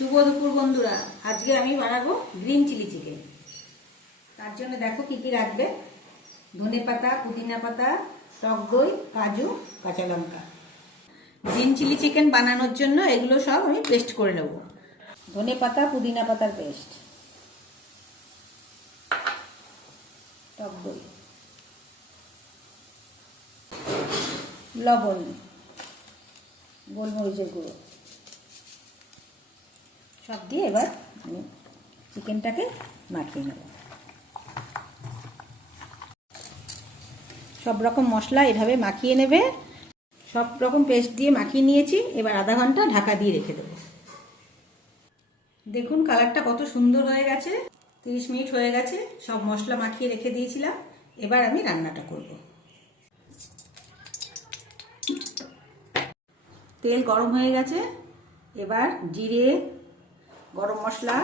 শুভ দুপুর বন্ধুরা, আজকে আমি বানাবো গ্রিন চিলি চিকেন। তার জন্য দেখো কি কি লাগবে: ধনে পাতা, পুদিনা পাতা, টক দই, কাজু, কাঁচা লঙ্কা। গ্রিন চিলি চিকেন বানানোর জন্য এগুলো সব আমি পেস্ট করে নেব। ধনে পাতা, পুদিনা পাতার পেস্ট, টক দই, লবণ, গোলমরিচের গুঁড়ো সব দিয়ে এবার আমি চিকেনটাকে মাখিয়ে নেব। সব রকম মশলা এভাবে মাখিয়ে নেবে। সব রকম পেস্ট দিয়ে মাখিয়ে নিয়েছি। এবার আধা ঘন্টা ঢাকা দিয়ে রেখে দেবো। দেখুন কালারটা কত সুন্দর হয়ে গেছে। 30 মিনিট হয়ে গেছে, সব মশলা মাখিয়ে রেখে দিয়েছিলাম। এবার আমি রান্নাটা করব। তেল গরম হয়ে গেছে। এবার জিরে, গরম মশলা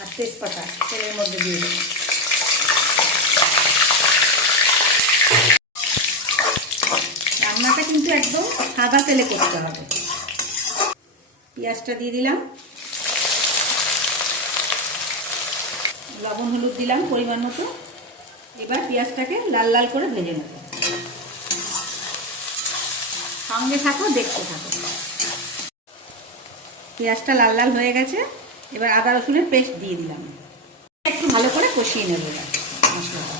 আর তেজপাতা তেলের মধ্যে দিয়ে দেব। রান্নাটা কিন্তু একদম সাদা তেলে করতে হবে। পেঁয়াজটা দিয়ে দিলাম, লবণ হলুদ দিলাম পরিমাণ মতো। এবার পেঁয়াজটাকে লাল লাল করে ভেজে নেব। সঙ্গে থাকো, দেখতে থাকো। পেঁয়াজটা লাল লাল হয়ে গেছে। এবার আদা রসুনের পেস্ট দিয়ে দিলাম। একটু ভালো করে কষিয়ে নেব মশলাটা।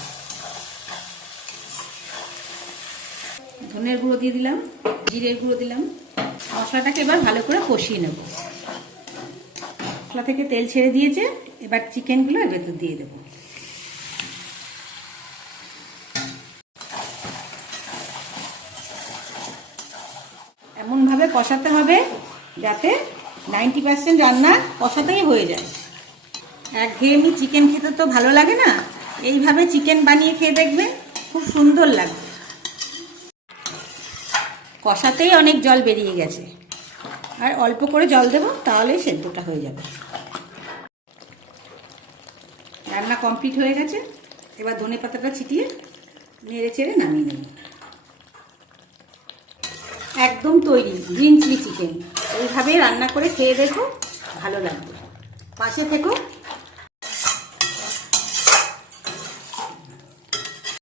ধনের গুঁড়ো দিয়ে দিলাম, জিরের গুঁড়ো দিলাম। মশলাটাকে এবার ভালো করে কষিয়ে নেব। মশলা থেকে তেল ছেড়ে দিয়েছে। এবার চিকেনগুলো এর ভেতর দিয়ে দেবো। এমনভাবে কষাতে হবে যাতে 90% রান্না কষাতেই হয়ে যায়। একঘেয়েমি চিকেন খেতে তো ভালো লাগে না, এইভাবে চিকেন বানিয়ে খেয়ে দেখবেন, খুব সুন্দর লাগবে। কষাতেই অনেক জল বেরিয়ে গেছে, আর অল্প করে জল দেবো, তাহলেই সেদ্ধটা হয়ে যাবে। রান্না কমপ্লিট হয়ে গেছে। এবার ধনে পাতাটা ছিটিয়ে নেড়ে চেড়ে নামিয়ে নেব। একদম তৈরি গ্রিন চিলি চিকেন। এইভাবে রান্না করে খেয়ে দেখো, ভালো লাগবে। পাশে থেকো,